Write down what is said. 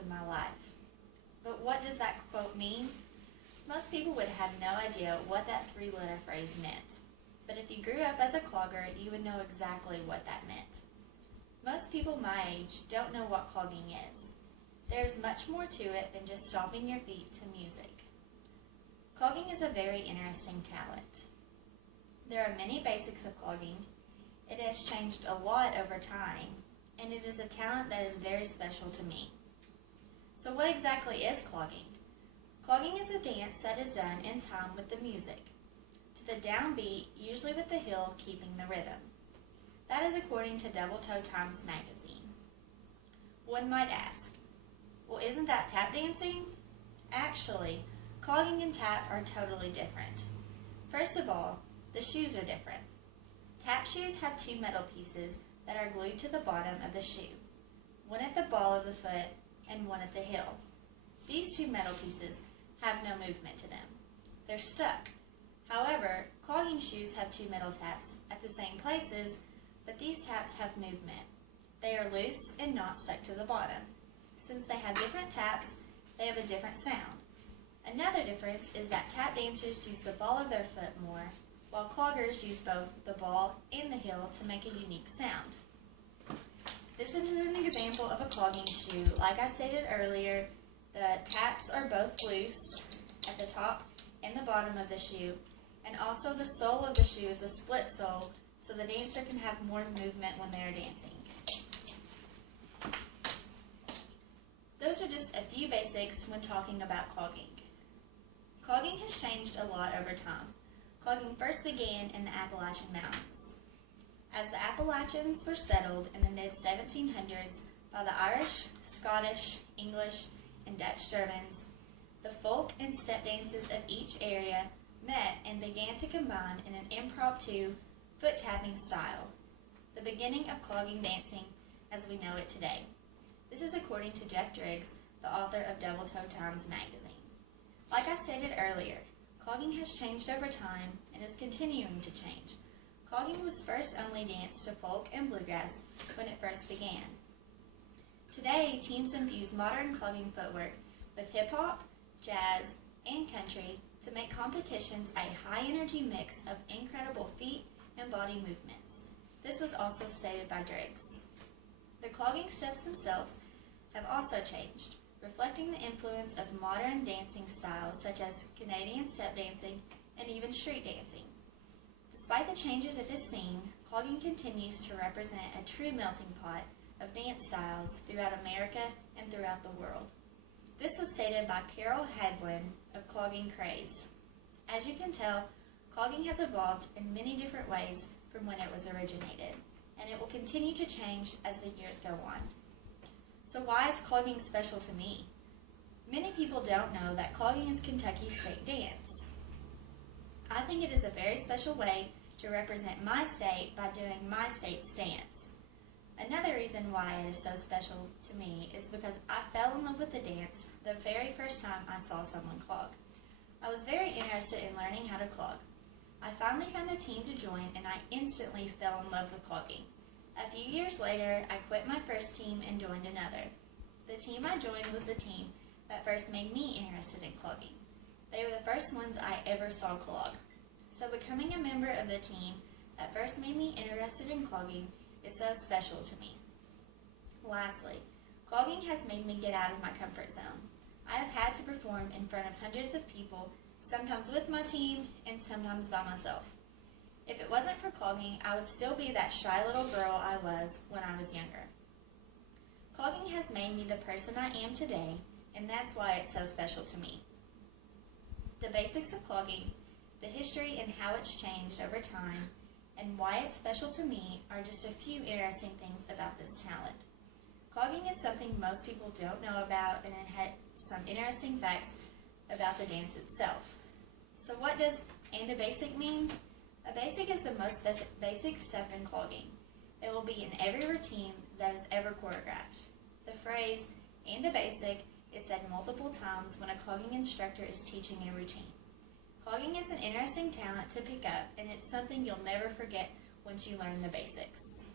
of my life. But what does that quote mean? Most people would have no idea what that three-letter phrase meant. But if you grew up as a clogger, you would know exactly what that meant. Most people my age don't know what clogging is. There's much more to it than just stomping your feet to music. Clogging is a very interesting talent. There are many basics of clogging. It has changed a lot over time, and it is a talent that is very special to me. So what exactly is clogging? Clogging is a dance that is done in time with the music, to the downbeat, usually with the heel keeping the rhythm. That is according to Double Toe Times magazine. One might ask, well, isn't that tap dancing? Actually, clogging and tap are totally different. First of all, the shoes are different. Tap shoes have two metal pieces that are glued to the bottom of the shoe, one at the ball of the foot and one at the heel. These two metal pieces have no movement to them. They're stuck. However, clogging shoes have two metal taps at the same places, but these taps have movement. They are loose and not stuck to the bottom. Since they have different taps, they have a different sound. Another difference is that tap dancers use the ball of their foot more, while cloggers use both the ball and the heel to make a unique sound. This is an example of a clogging shoe. Like I stated earlier, the taps are both loose at the top and the bottom of the shoe, and also the sole of the shoe is a split sole, so the dancer can have more movement when they are dancing. Those are just a few basics when talking about clogging. Clogging has changed a lot over time. Clogging first began in the Appalachian Mountains. As the Appalachians were settled in the mid-1700s by the Irish, Scottish, English, and Dutch Germans, the folk and step dances of each area met and began to combine in an impromptu, foot-tapping style, the beginning of clogging dancing as we know it today. This is according to Jeff Driggs, the author of Double Toe Times magazine. Like I stated earlier, clogging has changed over time and is continuing to change. Clogging was first only danced to folk and bluegrass when it first began. Today, teams infuse modern clogging footwork with hip-hop, jazz, and country to make competitions a high-energy mix of incredible feet and body movements. This was also stated by Driggs. The clogging steps themselves have also changed, reflecting the influence of modern dancing styles such as Canadian step dancing and even street dancing. Despite the changes it has seen, clogging continues to represent a true melting pot of dance styles throughout America and throughout the world. This was stated by Carol Hadwin of Clogging Craze. As you can tell, clogging has evolved in many different ways from when it was originated, and it will continue to change as the years go on. So why is clogging special to me? Many people don't know that clogging is Kentucky's state dance. I think it is a very special way to represent my state by doing my state's dance. Another reason why it is so special to me is because I fell in love with the dance the very first time I saw someone clog. I was very interested in learning how to clog. I finally found a team to join and I instantly fell in love with clogging. A few years later, I quit my first team and joined another. The team I joined was the team that first made me interested in clogging. They were the first ones I ever saw clog. So becoming a member of the team that first made me interested in clogging is so special to me. Lastly, clogging has made me get out of my comfort zone. I have had to perform in front of hundreds of people, sometimes with my team and sometimes by myself. If it wasn't for clogging, I would still be that shy little girl I was when I was younger. Clogging has made me the person I am today, and that's why it's so special to me. The basics of clogging, the history and how it's changed over time, and why it's special to me are just a few interesting things about this talent. Clogging is something most people don't know about, and it has some interesting facts about the dance itself. So what does "and a basic" mean? A basic is the most basic step in clogging. It will be in every routine that is ever choreographed. The phrase "and a basic" is said multiple times when a clogging instructor is teaching a routine. Clogging is an interesting talent to pick up, and it's something you'll never forget once you learn the basics.